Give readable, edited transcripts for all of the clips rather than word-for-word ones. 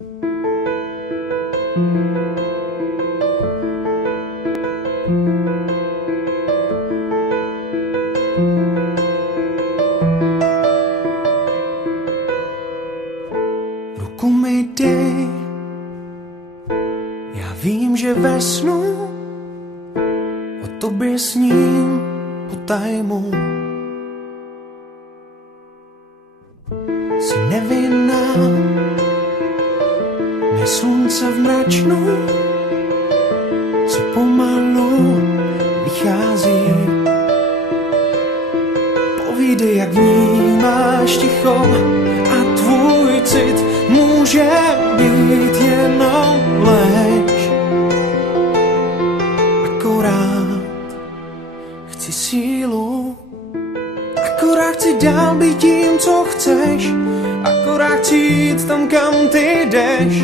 Ruku mi dej, já vím, že ve snu o tobě sním potajmu. Jsi nevinná, mé slunce v mračnu, co pomalu vychází. Povídej, jak vnímáš ticho a tvůj cit může být jenom lež. Akorát chci sílu, akorát chci dál být tím, co chceš, akorát chci jít tam, kam ty jdeš.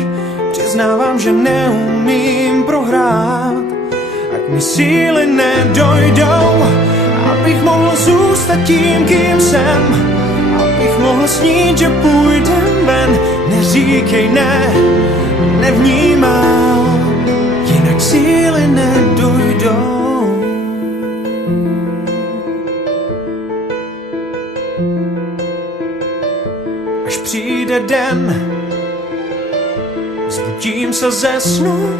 Přiznávám, že neumím prohrát, ať mi síly nedojdou, abych mohl zůstat tím, kým jsem, abych mohl snít, že půjdem ven. Neříkej ne, nevnímám, jinak síly nedojdou. Až přijde den, zbudím se ze snu,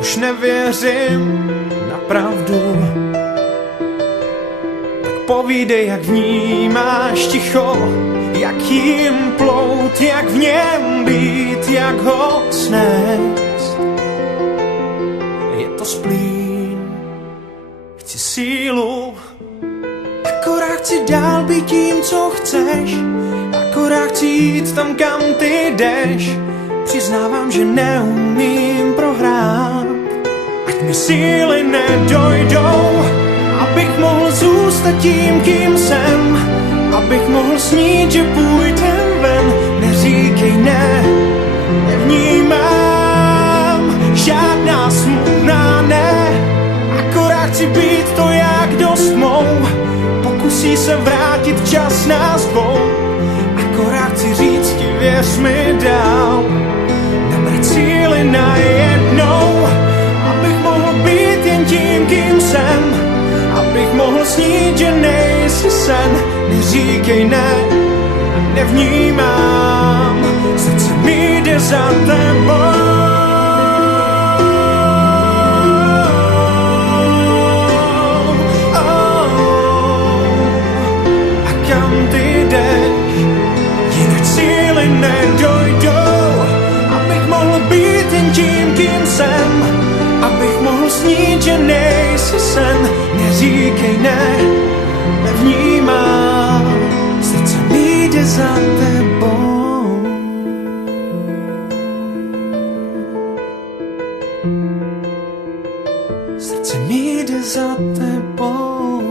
už nevěřím na pravdu. Tak povídej, jak vnímáš ticho, jak jim plout, jak v něm být, jak ho snést. Je to splín, chci sílu, akorát chci dál být tím, co chceš, akorát chci jít tam, kam ty jdeš. Přiznávám, že neumím prohrát, ať mi síly nedojdou, abych mohl zůstat tím, kým jsem, abych mohl snít, že půjdem ven. Neříkej ne, nevnímám žádná smutná ne, akorát chci být to, jak dost mou. Pokusí se vrátit čas nás dvou, akorát chci říct ti, věř mi dál. Nabrat síly najednou, abych mohl být jen tím, kým jsem, abych mohl snít, že nejsi sen. Neříkej ne, nevnímám, srdce mi jde za tebou. A kam ty jdeš, jinak síly nedojdou, abych mohl být jen tím, kým jsem, abych mohl snít, že nejsi sen. Neříkej ne, nevnímám, srdce mi jde za tebou. Srdce mi jde za tebou.